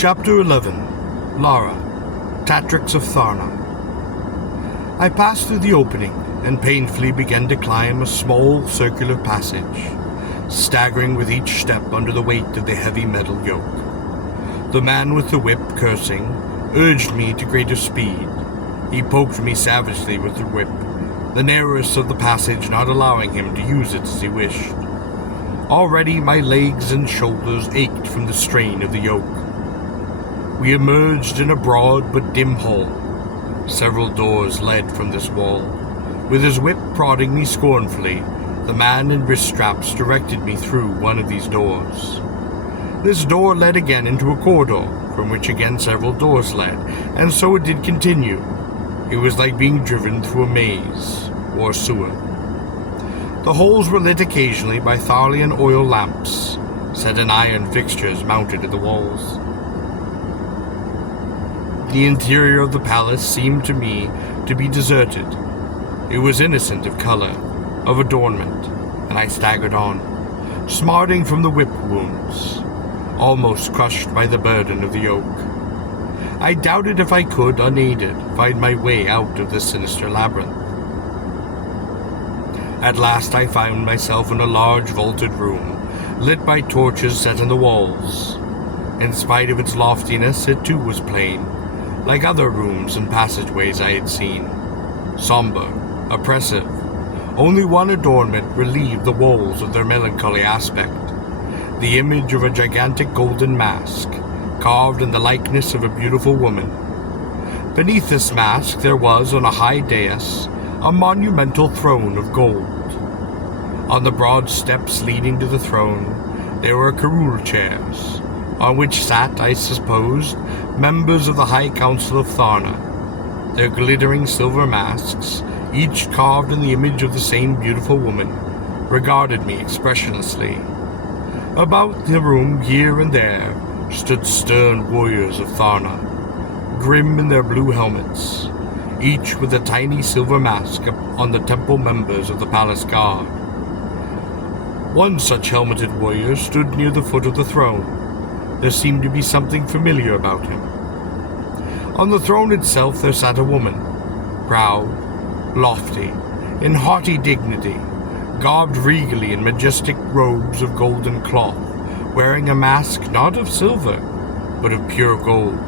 Chapter 11. Lara, Tatrix of Tharna. I passed through the opening and painfully began to climb a small circular passage, staggering with each step under the weight of the heavy metal yoke. The man with the whip, cursing, urged me to greater speed. He poked me savagely with the whip, the narrowest of the passage not allowing him to use it as he wished. Already my legs and shoulders ached from the strain of the yoke. We emerged in a broad but dim hall. Several doors led from this wall. With his whip prodding me scornfully, the man in wrist straps directed me through one of these doors. This door led again into a corridor, from which again several doors led, and so it did continue. It was like being driven through a maze or sewer. The holes were lit occasionally by Tharna oil lamps, set in iron fixtures mounted at the walls. The interior of the palace seemed to me to be deserted. It was innocent of color, of adornment, and I staggered on, smarting from the whip wounds, almost crushed by the burden of the yoke. I doubted if I could, unaided, find my way out of the sinister labyrinth. At last I found myself in a large vaulted room, lit by torches set in the walls. In spite of its loftiness, it too was plain, like other rooms and passageways I had seen. Somber, oppressive, only one adornment relieved the walls of their melancholy aspect, the image of a gigantic golden mask, carved in the likeness of a beautiful woman. Beneath this mask there was, on a high dais, a monumental throne of gold. On the broad steps leading to the throne, there were curule chairs, on which sat, I supposed, members of the High Council of Tharna. Their glittering silver masks, each carved in the image of the same beautiful woman, regarded me expressionlessly. About the room, here and there, stood stern warriors of Tharna, grim in their blue helmets, each with a tiny silver mask on the temple members of the palace guard. One such helmeted warrior stood near the foot of the throne. There seemed to be something familiar about him. On the throne itself there sat a woman, proud, lofty, in haughty dignity, garbed regally in majestic robes of golden cloth, wearing a mask not of silver, but of pure gold,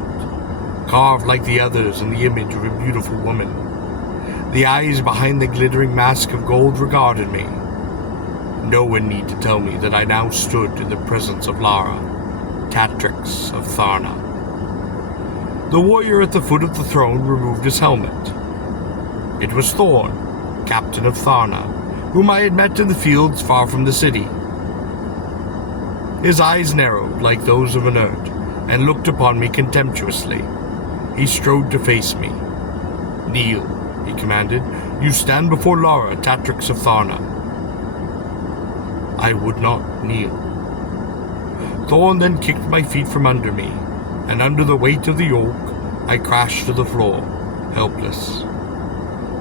carved like the others in the image of a beautiful woman. The eyes behind the glittering mask of gold regarded me. No one need to tell me that I now stood in the presence of Lara, Tatrix of Tharna. The warrior at the foot of the throne removed his helmet. It was Thorn, captain of Tharna, whom I had met in the fields far from the city. His eyes narrowed like those of an Urt, and looked upon me contemptuously. He strode to face me. "Kneel," he commanded. "You stand before Lara, Tatrix of Tharna." I would not kneel. Thorn then kicked my feet from under me, and under the weight of the yoke, I crashed to the floor, helpless.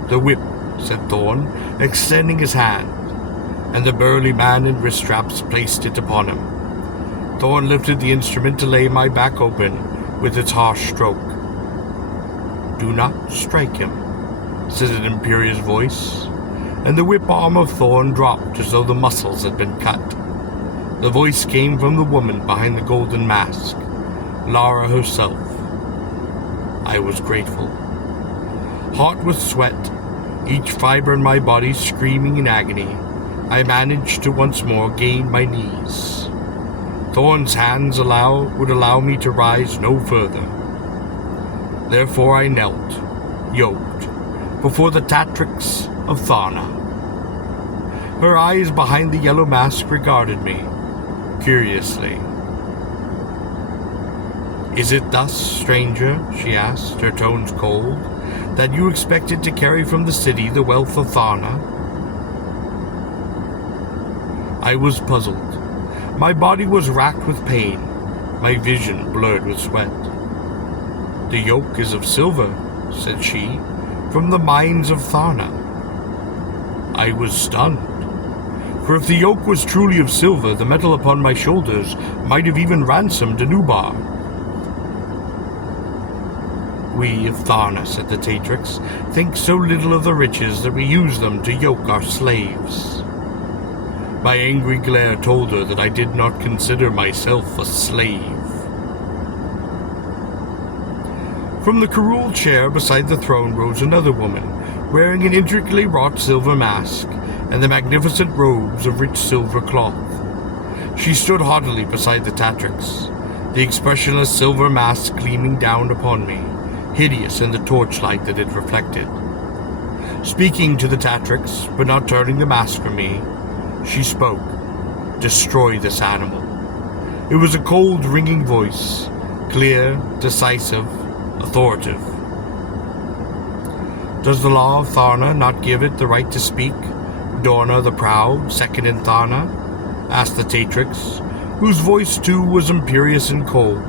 "The whip," said Thorn, extending his hand, and the burly man in wrist straps placed it upon him. Thorn lifted the instrument to lay my back open with its harsh stroke. "Do not strike him," said an imperious voice, and the whip arm of Thorn dropped as though the muscles had been cut. The voice came from the woman behind the golden mask, Lara herself. I was grateful. Hot with sweat, each fiber in my body screaming in agony, I managed to once more gain my knees. Thorn's hands would allow me to rise no further. Therefore I knelt, yoked, before the Tatrix of Tharna. Her eyes behind the yellow mask regarded me, curiously. "Is it thus, stranger," she asked, her tones cold, "that you expected to carry from the city the wealth of Tharna?" I was puzzled. My body was racked with pain, my vision blurred with sweat. "The yoke is of silver," said she, "from the mines of Tharna." I was stunned, for if the yoke was truly of silver, the metal upon my shoulders might have even ransomed a Nubar. We of Tharna, said the Tatrix, think so little of the riches that we use them to yoke our slaves. My angry glare told her that I did not consider myself a slave. From the curule chair beside the throne rose another woman, wearing an intricately wrought silver mask and the magnificent robes of rich silver cloth. She stood haughtily beside the Tatrix, the expressionless silver mask gleaming down upon me, hideous in the torchlight that it reflected. Speaking to the Tatrix, but not turning the mask from me, she spoke, "Destroy this animal." It was a cold, ringing voice, clear, decisive, authoritative. Does the law of Tharna not give it the right to speak? Dorna the Proud, second in Tharna? Asked the Tatrix, whose voice too was imperious and cold,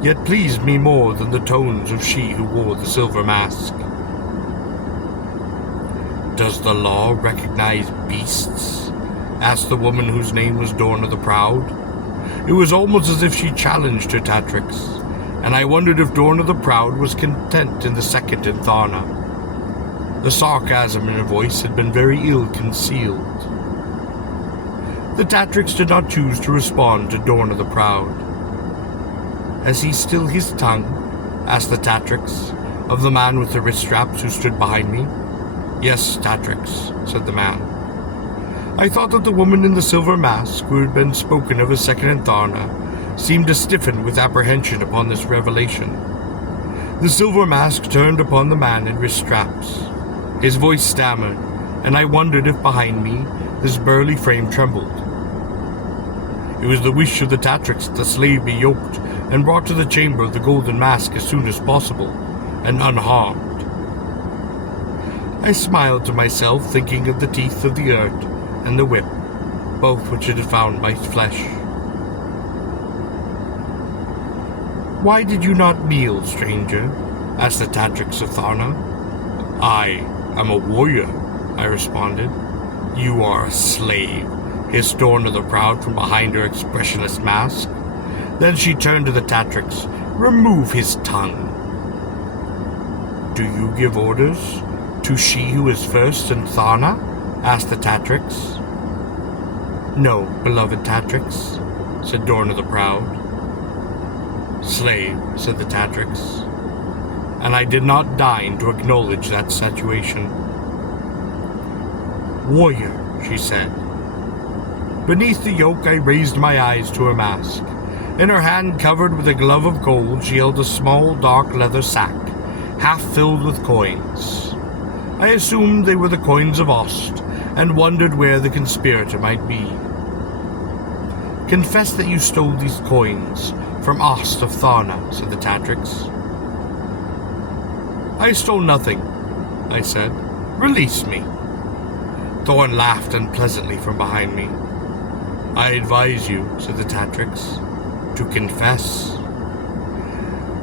yet pleased me more than the tones of she who wore the silver mask. Does the law recognize beasts? Asked the woman whose name was Dorna the Proud. It was almost as if she challenged her Tatrix, and I wondered if Dorna the Proud was content in the second in Tharna. The sarcasm in her voice had been very ill concealed. The Tatrix did not choose to respond to Dorna the Proud. Has he still his tongue? Asked the Tatrix of the man with the wrist straps who stood behind me. Yes, Tatrix, said the man. I thought that the woman in the silver mask, who had been spoken of as second in Tharna, seemed to stiffen with apprehension upon this revelation. The silver mask turned upon the man in wrist straps. His voice stammered, and I wondered if behind me this burly frame trembled. It was the wish of the Tatrix that the slave be yoked and brought to the chamber of the golden mask as soon as possible, and unharmed. I smiled to myself, thinking of the teeth of the earth and the whip, both which had found my flesh. Why did you not kneel, stranger? Asked the Tatrix of Tharna. I am a warrior, I responded. You are a slave, hissed Dorna the Proud from behind her expressionless mask. Then she turned to the Tatrix. Remove his tongue. Do you give orders to she who is first in Tharna? Asked the Tatrix. No, beloved Tatrix, said Dorna the Proud. Slave, said the Tatrix, and I did not deign to acknowledge that situation. Warrior, she said. Beneath the yoke I raised my eyes to her mask. In her hand, covered with a glove of gold, she held a small dark leather sack, half filled with coins. I assumed they were the coins of Ost, and wondered where the conspirator might be. Confess that you stole these coins from Ost of Tharna, said the Tatrix. I stole nothing, I said. Release me. Thorn laughed unpleasantly from behind me. I advise you, said the Tatrix, to confess.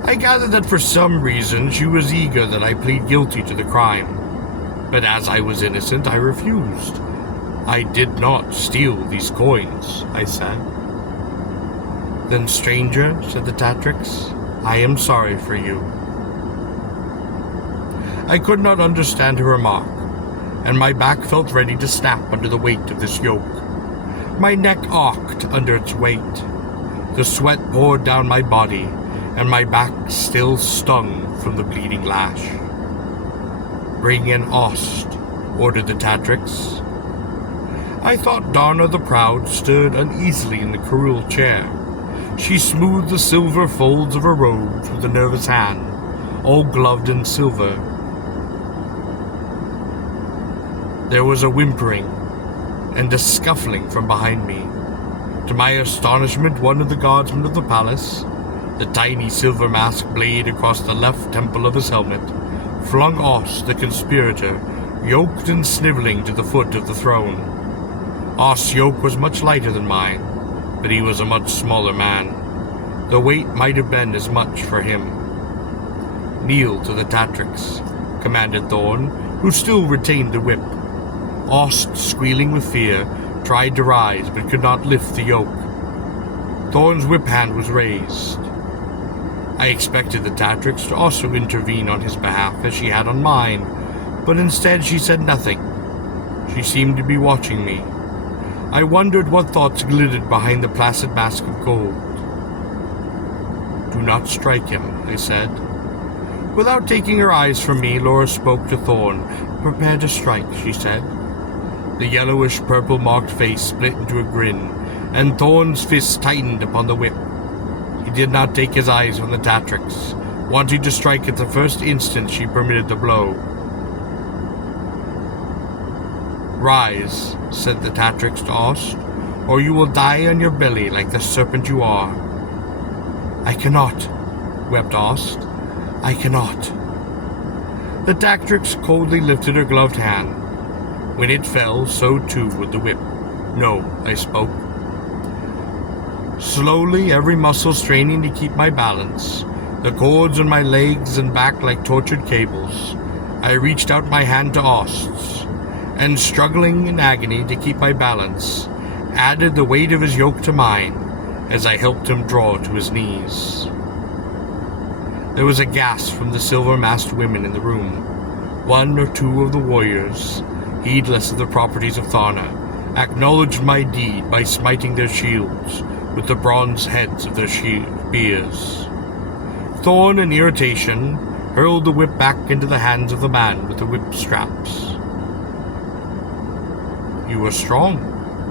I gathered that for some reason she was eager that I plead guilty to the crime, but as I was innocent, I refused. I did not steal these coins, I said. Then, stranger, said the Tatrix, I am sorry for you. I could not understand her remark, and my back felt ready to snap under the weight of this yoke. My neck arced under its weight. The sweat poured down my body, and my back still stung from the bleeding lash. Bring in Ost, ordered the Tatrix. I thought Darna the Proud stood uneasily in the curule chair. She smoothed the silver folds of her robes with a nervous hand, all gloved in silver. There was a whimpering and a scuffling from behind me. To my astonishment, one of the guardsmen of the palace, the tiny silver mask blade across the left temple of his helmet, flung Ost, the conspirator, yoked and sniveling, to the foot of the throne. Ost's yoke was much lighter than mine, but he was a much smaller man. The weight might have been as much for him. Kneel to the Tatrix, commanded Thorn, who still retained the whip. Ost, squealing with fear, tried to rise, but could not lift the yoke. Thorn's whip hand was raised. I expected the Tatrix to also intervene on his behalf as she had on mine, but instead she said nothing. She seemed to be watching me. I wondered what thoughts glittered behind the placid mask of gold. "Do not strike him," I said. Without taking her eyes from me, Lara spoke to Thorn. "Prepare to strike," she said. The yellowish-purple marked face split into a grin, and Thorn's fist tightened upon the whip. He did not take his eyes from the Tatrix, wanting to strike at the first instant she permitted the blow. "Rise," said the Tatrix to Ost, "or you will die on your belly like the serpent you are." "I cannot," wept Ost. "I cannot." The Tatrix coldly lifted her gloved hand. When it fell, so too would the whip. "No," I spoke. Slowly, every muscle straining to keep my balance, the cords on my legs and back like tortured cables, I reached out my hand to Ost's, and struggling in agony to keep my balance, added the weight of his yoke to mine as I helped him draw to his knees. There was a gasp from the silver-masked women in the room. One or two of the warriors, heedless of the properties of Tharna, acknowledged my deed by smiting their shields with the bronze heads of their spears. Thorn, in irritation, hurled the whip back into the hands of the man with the whip straps. "You are strong,"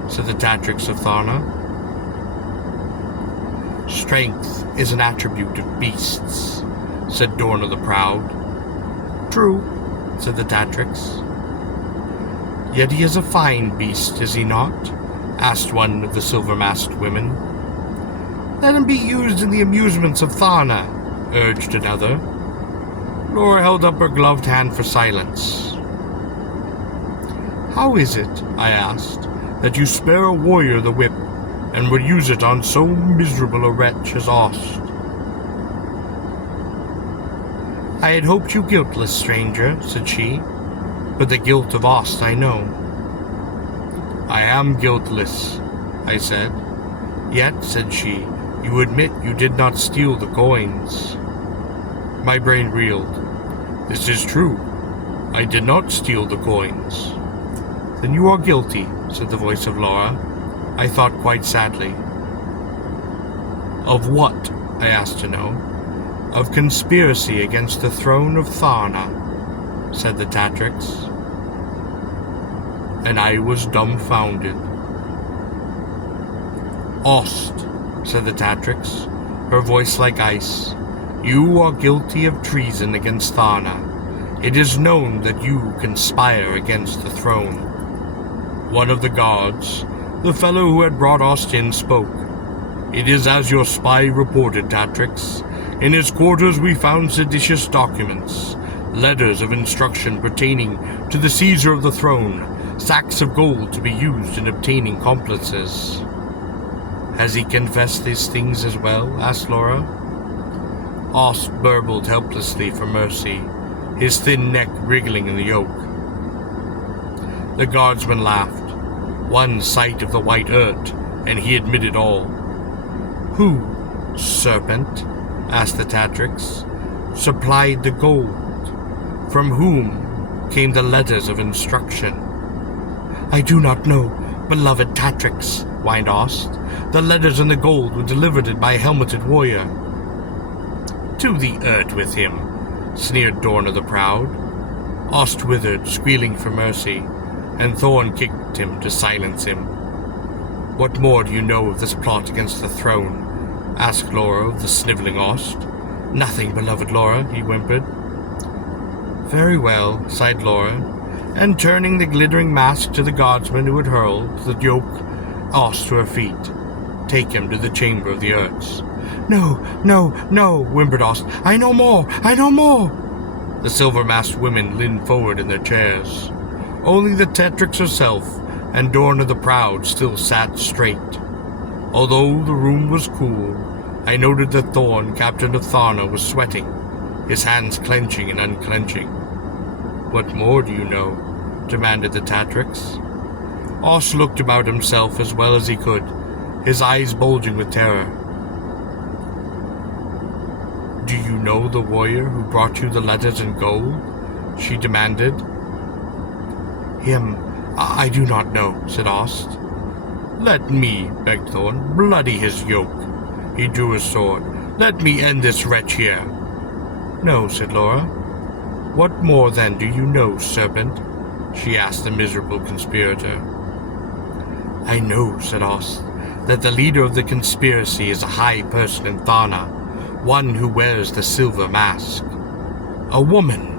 said the Tatrix of Tharna. "Strength is an attribute of beasts," said Dorna the Proud. "True," said the Tatrix. "Yet he is a fine beast, is he not?" asked one of the silver-masked women. "Let him be used in the amusements of Tharna," urged another. Lara held up her gloved hand for silence. "How is it," I asked, "that you spare a warrior the whip, and would use it on so miserable a wretch as Ost?" "I had hoped you guiltless, stranger," said she, "but the guilt of Ost I know." "I am guiltless," I said. "Yet," said she, "you admit you did not steal the coins." My brain reeled. "This is true. I did not steal the coins." "Then you are guilty," said the voice of Lara. I thought quite sadly. "Of what?" I asked to know. "Of conspiracy against the throne of Tharna," said the Tatrix. And I was dumbfounded. "Ost," said the Tatrix, her voice like ice, "you are guilty of treason against Tharna. It is known that you conspire against the throne." One of the guards, the fellow who had brought Ost in, spoke. "It is as your spy reported, Tatrix. In his quarters we found seditious documents, letters of instruction pertaining to the seizure of the throne, sacks of gold to be used in obtaining complices." "Has he confessed these things as well?" asked Lara. Ost burbled helplessly for mercy, his thin neck wriggling in the yoke. The guardsman laughed. One sight of the white earth, and he admitted all. "Who, serpent," asked the Tatrix, "supplied the gold? From whom came the letters of instruction?" "I do not know, beloved Tatrix," whined Ost. "The letters and the gold were delivered by a helmeted warrior." "To the earth with him," sneered Dorna the Proud. Ost withered, squealing for mercy, and Thorn kicked him to silence him. "What more do you know of this plot against the throne?" asked Lara of the sniveling Ost. "Nothing, beloved Lara," he whimpered. "Very well," sighed Lara, and turning the glittering mask to the guardsman who had hurled the yoke Ost to her feet. "Take him to the chamber of the Earths." "No, no, no," whimpered Ost. "I know more! I know more!" The silver-masked women leaned forward in their chairs. Only the Tatrix herself and Dorna the Proud still sat straight. Although the room was cool, I noted that Thorn, captain of Tharna, was sweating, his hands clenching and unclenching. "What more do you know?" demanded the Tatrix. Ost looked about himself as well as he could, his eyes bulging with terror. Do you know the warrior who brought you the letters in gold? She demanded. Him, I do not know, said Ost. Let me, begged Thorn, bloody his yoke. He drew his sword. Let me end this wretch here. No, said Lara. What more then do you know, serpent? She asked the miserable conspirator. I know, said Ost, that the leader of the conspiracy is a high person in Tharna, one who wears the silver mask. A woman.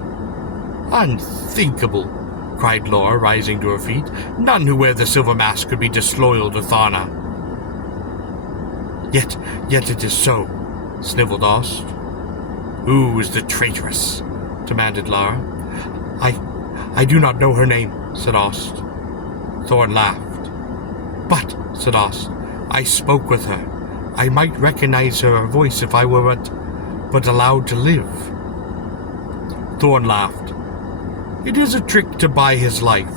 Unthinkable, cried Lara, rising to her feet. None who wear the silver mask could be disloyal to Tharna. Yet it is so, snivelled Ost. Who is the traitress? Demanded Lara. I do not know her name, said Ost. Thorn laughed. But, said Ost, I spoke with her. I might recognize her voice if I were but allowed to live. Thorn laughed. It is a trick to buy his life.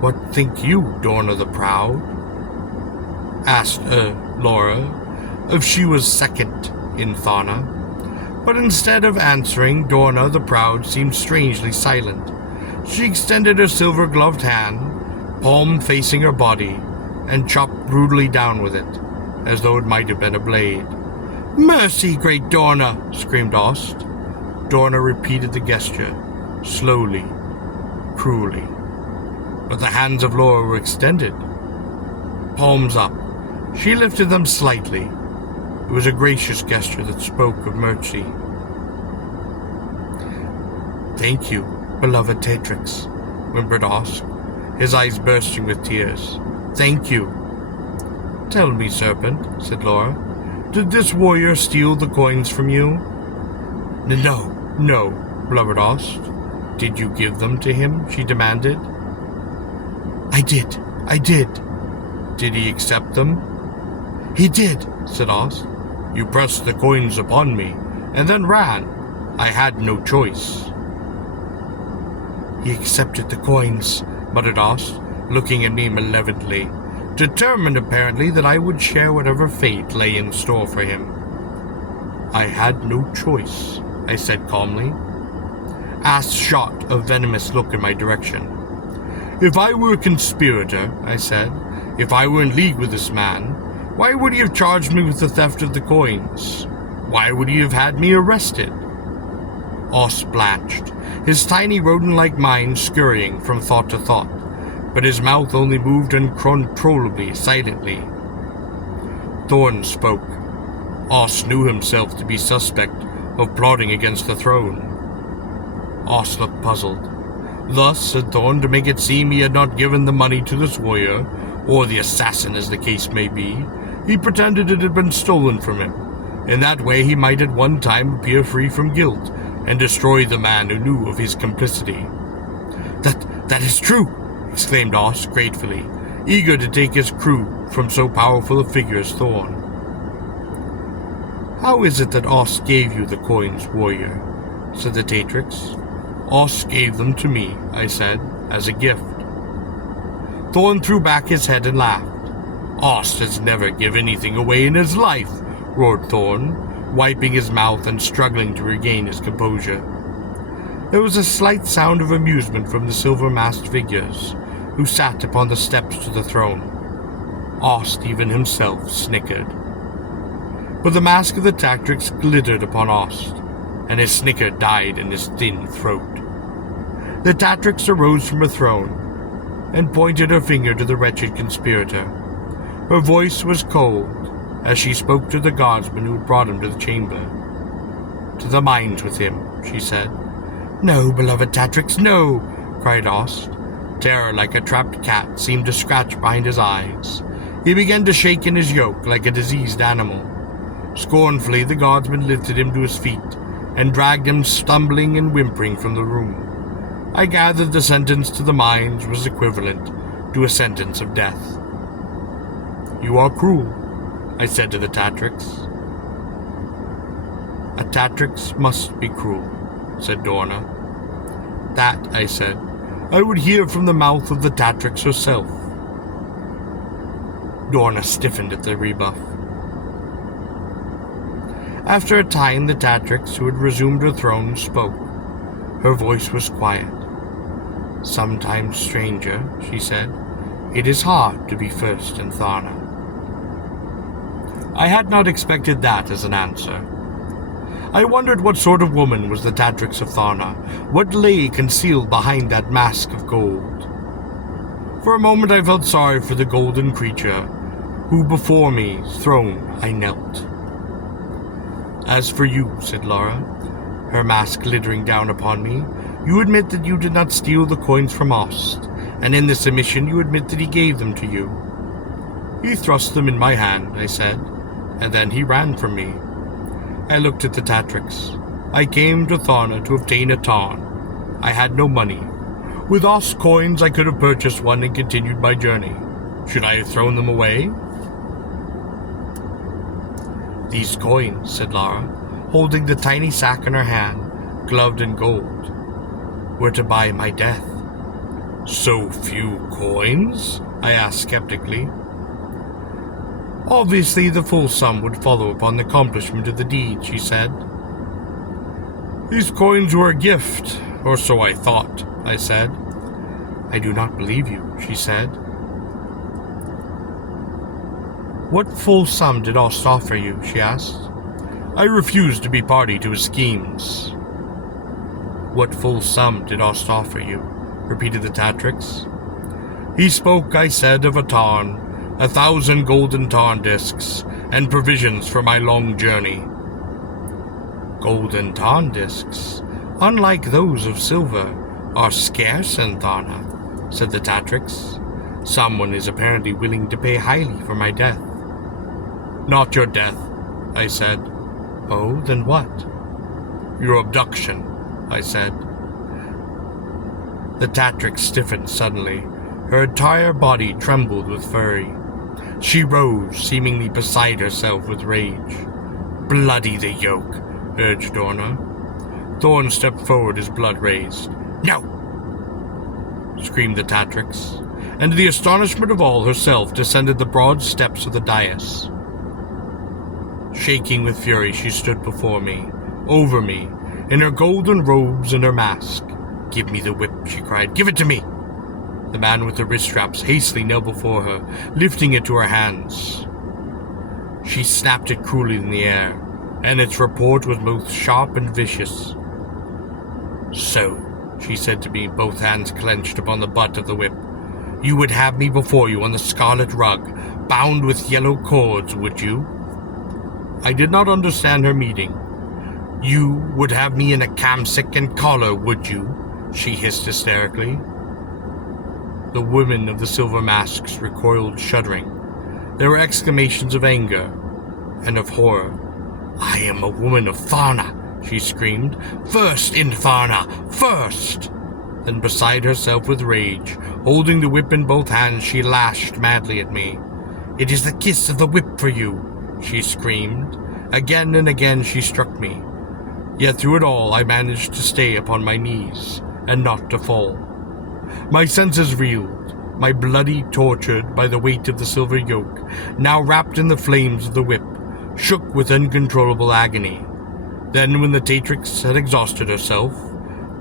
What think you, Dorna the Proud? Asked Lara if she was second in Tharna. But instead of answering, Dorna the Proud seemed strangely silent. She extended her silver-gloved hand, palm facing her body, and chopped brutally down with it, as though it might have been a blade. Mercy, great Dorna! Screamed Ost. Dorna repeated the gesture, slowly, cruelly. But the hands of Lara were extended. Palms up. She lifted them slightly. It was a gracious gesture that spoke of mercy. Thank you, beloved Tatrix, whimpered Ost, his eyes bursting with tears. Thank you. Tell me, serpent, said Lara, did this warrior steal the coins from you? No, blubbered Ost. Did you give them to him? She demanded. I did. Did he accept them? He did, said Ost. You pressed the coins upon me, and then ran. I had no choice. He accepted the coins, muttered Ost, looking at me malevolently, determined apparently that I would share whatever fate lay in store for him. I had no choice, I said calmly. Ost shot a venomous look in my direction. If I were a conspirator, I said, if I were in league with this man, why would he have charged me with the theft of the coins? Why would he have had me arrested? Ost blanched, his tiny rodent-like mind scurrying from thought to thought, but his mouth only moved uncontrollably, silently. Thorn spoke. Ost knew himself to be suspect of plotting against the throne. Ost looked puzzled. Thus, said Thorn, to make it seem he had not given the money to this warrior, or the assassin as the case may be, he pretended it had been stolen from him. In that way he might at one time appear free from guilt, and destroy the man who knew of his complicity. That is true, exclaimed Ost gratefully, eager to take his crew from so powerful a figure as Thorn. How is it that Ost gave you the coins, warrior? Said the Tatrix. Ost gave them to me, I said, as a gift. Thorn threw back his head and laughed. Ost has never given anything away in his life, roared Thorn, wiping his mouth and struggling to regain his composure. There was a slight sound of amusement from the silver-masked figures, who sat upon the steps to the throne. Ost even himself snickered. But the mask of the Tatrix glittered upon Ost, and his snicker died in his thin throat. The Tatrix arose from her throne, and pointed her finger to the wretched conspirator. Her voice was cold, as she spoke to the guardsman who had brought him to the chamber. To the mines with him, she said. No, beloved Tatrix, no, cried Ost. Terror, like a trapped cat, seemed to scratch behind his eyes. He began to shake in his yoke like a diseased animal. Scornfully, the guardsman lifted him to his feet and dragged him stumbling and whimpering from the room. I gathered the sentence to the mines was equivalent to a sentence of death. You are cruel, I said to the Tatrix. A Tatrix must be cruel, said Dorna. That, I said, I would hear from the mouth of the Tatrix herself. Dorna stiffened at the rebuff. After a time, the Tatrix, who had resumed her throne, spoke. Her voice was quiet. "Sometimes, stranger," she said, "it is hard to be first in Tharna." I had not expected that as an answer. I wondered what sort of woman was the Tatrix of Tharna, what lay concealed behind that mask of gold. For a moment I felt sorry for the golden creature, who before me's throne I knelt. "As for you," said Lara, her mask glittering down upon me, "you admit that you did not steal the coins from Ost, and in this admission you admit that he gave them to you." "He thrust them in my hand," I said, "and then he ran from me." I looked at the Tatrix. "I came to Tharna to obtain a Tarn. I had no money. With Ost coins I could have purchased one and continued my journey. Should I have thrown them away?" "These coins," said Lara, holding the tiny sack in her hand, gloved in gold, "were to buy my death." "So few coins?" I asked skeptically. "Obviously the full sum would follow upon the accomplishment of the deed," she said. "These coins were a gift, or so I thought," I said. "I do not believe you," she said. "What full sum did Ost offer you?" she asked. "I refused to be party to his schemes." "What full sum did Ost offer you?" repeated the Tatrix. "He spoke," I said, "of a Tarn, 1,000 golden Tarn discs, and provisions for my long journey." "Golden Tarn discs, unlike those of silver, are scarce in Tharna," said the Tatrix. "Someone is apparently willing to pay highly for my death." "Not your death," I said. "Oh, then what?" "Your abduction," I said. The Tatrix stiffened suddenly. Her entire body trembled with fury. She rose, seemingly beside herself with rage. "Bloody the yoke," urged Tharna. Thorn stepped forward, his blood raised. "No!" screamed the Tatrix, and to the astonishment of all, herself descended the broad steps of the dais. Shaking with fury, she stood before me, over me, in her golden robes and her mask. "Give me the whip," she cried. "Give it to me!" The man with the wrist straps hastily knelt before her, lifting it to her hands. She snapped it cruelly in the air, and its report was both sharp and vicious. "So," she said to me, both hands clenched upon the butt of the whip, "you would have me before you on the scarlet rug, bound with yellow cords, would you?" I did not understand her meaning. "You would have me in a camsic and collar, would you?" she hissed hysterically. The women of the silver masks recoiled, shuddering. There were exclamations of anger and of horror. "I am a woman of Tharna," she screamed. "First in Tharna! First!" Then, beside herself with rage, holding the whip in both hands, she lashed madly at me. "It is the kiss of the whip for you!" she screamed. Again and again she struck me. Yet through it all I managed to stay upon my knees and not to fall. My senses reeled, my bloody tortured by the weight of the silver yoke, now wrapped in the flames of the whip, shook with uncontrollable agony. Then, when the Tatrix had exhausted herself,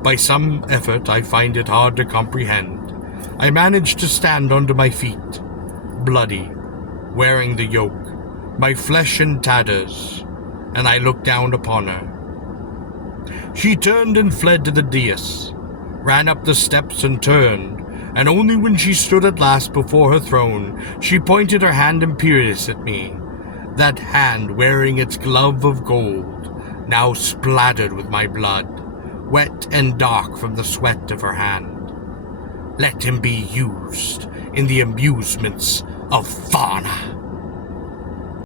by some effort I find it hard to comprehend, I managed to stand onto my feet, bloody, wearing the yoke, my flesh in tatters, and I looked down upon her. She turned and fled to the dais, ran up the steps and turned, and only when she stood at last before her throne, she pointed her hand imperious at me, that hand wearing its glove of gold, now splattered with my blood, wet and dark from the sweat of her hand. "Let him be used in the amusements of Tharna."